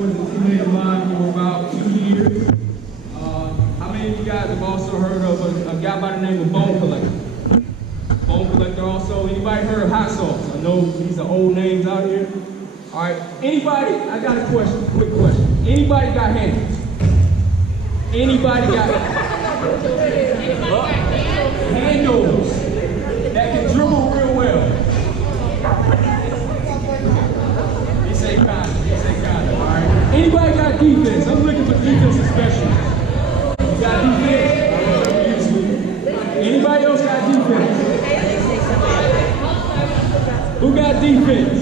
was a teammate of mine for about 2 years. How many of you guys have also heard of a guy by the name of Bone Collector? Bone Collector also. Anybody heard of Hot Sauce? I know these are old names out here. All right. Anybody? I got a question. Quick question. Anybody got handles? Anybody got handles that can dribble real well? He say kind. All right. Anybody got defense? I'm looking for defensive specialists. You got defense? Anybody else got defense? Who got defense?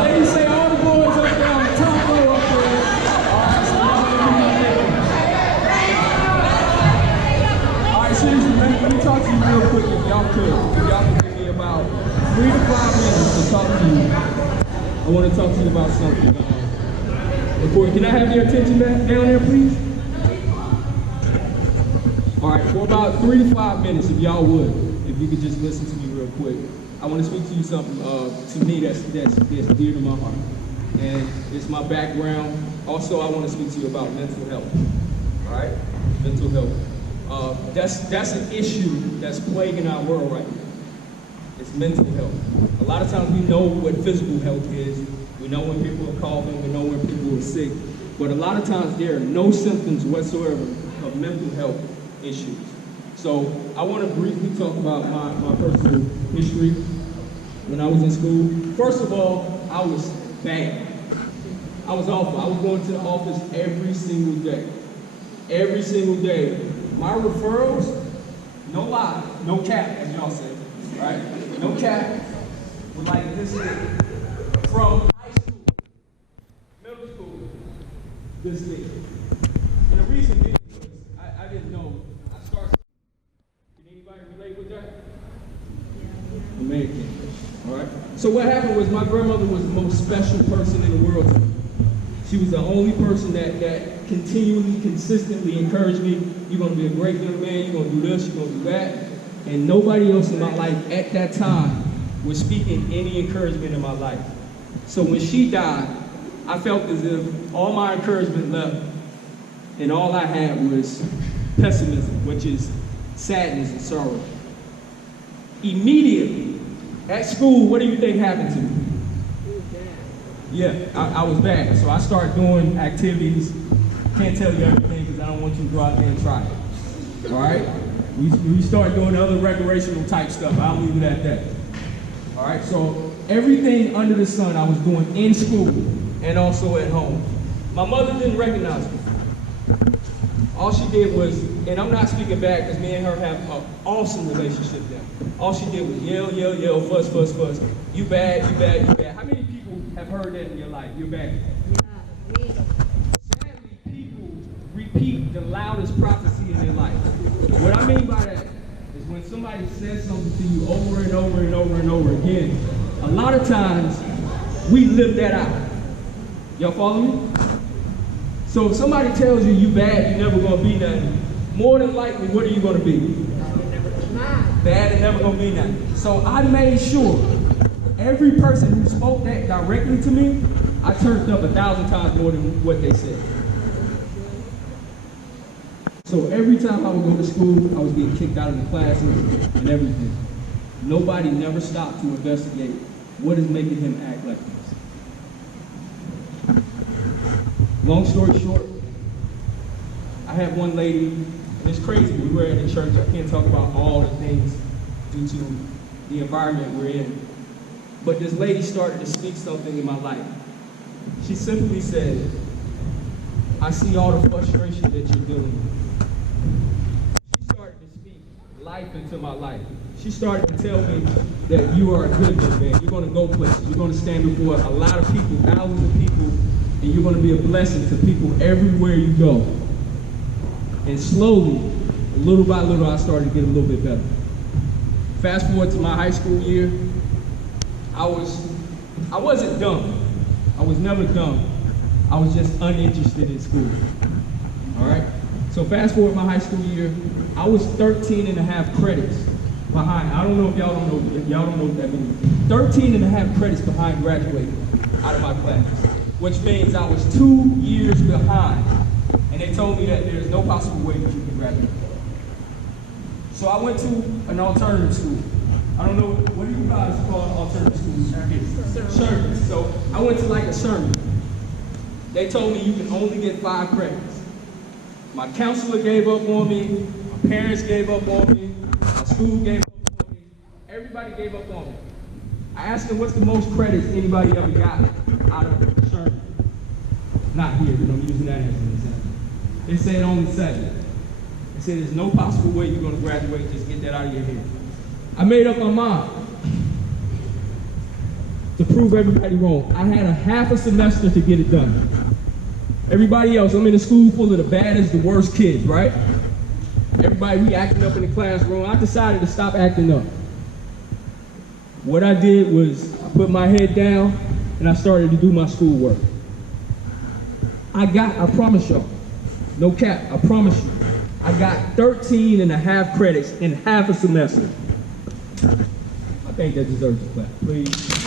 Ladies say all the boys up there on the top row up there. All right, seriously, let me talk to you real quick if y'all could. If y'all could give me about 3 to 5 minutes to talk to you. I want to talk to you about something. Court, can I have your attention down there, please? All right, for about 3 to 5 minutes, if y'all would, if you could just listen to me real quick. I want to speak to you something to me that's dear to my heart, and it's my background. Also, I want to speak to you about mental health. All right, mental health. That's an issue that's plaguing our world right now. It's mental health. A lot of times we know what physical health is. We know when people are coughing. We know when people are sick. But a lot of times there are no symptoms whatsoever of mental health issues. So I want to briefly talk about my personal history when I was in school. First of all, I was bad. I was awful. I was going to the office every single day. Every single day. My referrals, no lie, no cap, as y'all say, right? No cap, was like this from high school, middle school, this thing. And the reason being was I didn't know. I started. Can anybody relate with that? American. All right. So what happened was my grandmother was the most special person in the world to me. She was the only person that continually, consistently encouraged me. You're going to be a great young man. You're going to do this. You're going to do that. And nobody else in my life at that time was speaking any encouragement in my life. So when she died, I felt as if all my encouragement left, and all I had was pessimism, which is sadness and sorrow. Immediately, at school, what do you think happened to me? Yeah, I was bad. So I started doing activities. Can't tell you everything because I don't want you to go out there and try it. All right? We started doing other recreational type stuff. I'll leave it at that. All right? So everything under the sun I was doing in school and also at home. My mother didn't recognize me. All she did was, and I'm not speaking back because me and her have an awesome relationship now. All she did was yell, yell, yell, fuss, fuss, fuss. You bad, you bad, you bad. How many people have heard that in your life? You're bad. Sadly, people repeat the loudest prophecy in their life. What I mean by that is when somebody says something to you over and over and over and over again, a lot of times we live that out. Y'all follow me? So if somebody tells you bad, you're never gonna be nothing, more than likely, what are you gonna be? Bad and never gonna be nothing. So I made sure every person who spoke that directly to me, I turned up 1,000 times more than what they said. So every time I would go to school, I was getting kicked out of the classroom and everything. Nobody never stopped to investigate what is making him act like this. Long story short, I had one lady, and it's crazy, we were at a church, I can't talk about all the things due to the environment we're in, but this lady started to speak something in my life. She simply said, I see all the frustration that you're dealing with. She started to speak life into my life. She started to tell me that you are a good man. You're going to go places. You're going to stand before a lot of people, thousands of people, and you're going to be a blessing to people everywhere you go. And slowly, little by little, I started to get a little bit better. Fast forward to my high school year, I wasn't dumb. I was never dumb. I was just uninterested in school. All right? So fast forward my high school year, I was 13 and a half credits behind. I don't know if y'all don't know what that means. 13 and a half credits behind graduating out of my class, which means I was 2 years behind. And they told me that there's no possible way that you can graduate. So I went to an alternative school. I don't know, what do you guys call alternative schools? Sermon. So I went to like a sermon. They told me you can only get 5 credits. My counselor gave up on me, my parents gave up on me, my school gave up on me, everybody gave up on me. I asked them what's the most credits anybody ever got out of a sermon. Not here, but I'm using that as an example. They said only 7. They said there's no possible way you're going to graduate, just get that out of your head. I made up my mind to prove everybody wrong. I had a half a semester to get it done. Everybody else, I'm in a school full of the baddest, the worst kids, right? Everybody, we acting up in the classroom. I decided to stop acting up. What I did was I put my head down and I started to do my schoolwork. I promise y'all, no cap, I promise you, I got 13 and a half credits in half a semester. I think that deserves a clap, please.